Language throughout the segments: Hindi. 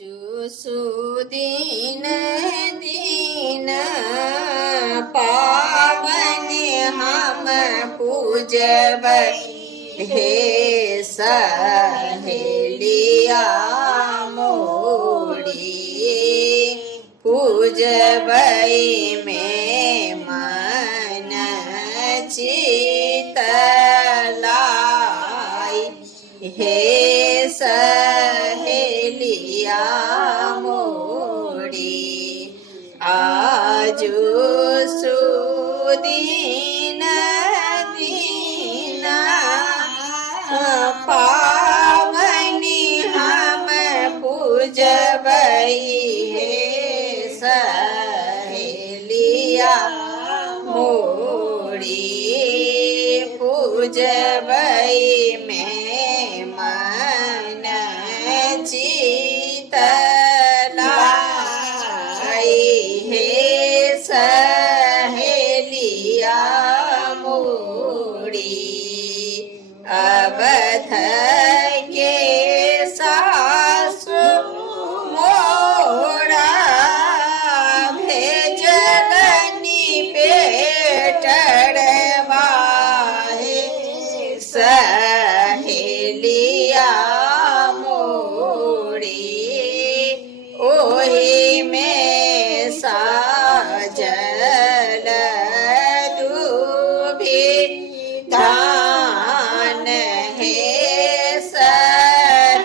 जो सुदीन दीन पावन हम पूजब हे सहेलिया मोड़ी पूजब में मन चितलाई हे सहेलिया मोड़ी आजू सुदीन दीना पावनी हम पूजबई हे सहेलिया मोड़ी पूजबई में मन चितलाई हे सहेलिया मोड़ी अवध के सासु मोड़ा भेजलनी पेटड़वा हे सहेलिया मोड़ी ओही में साजल दूभी धान हे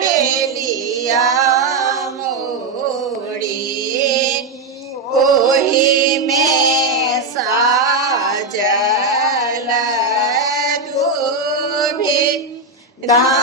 सहेलिया मोड़ी ओही में साजल दूभी धान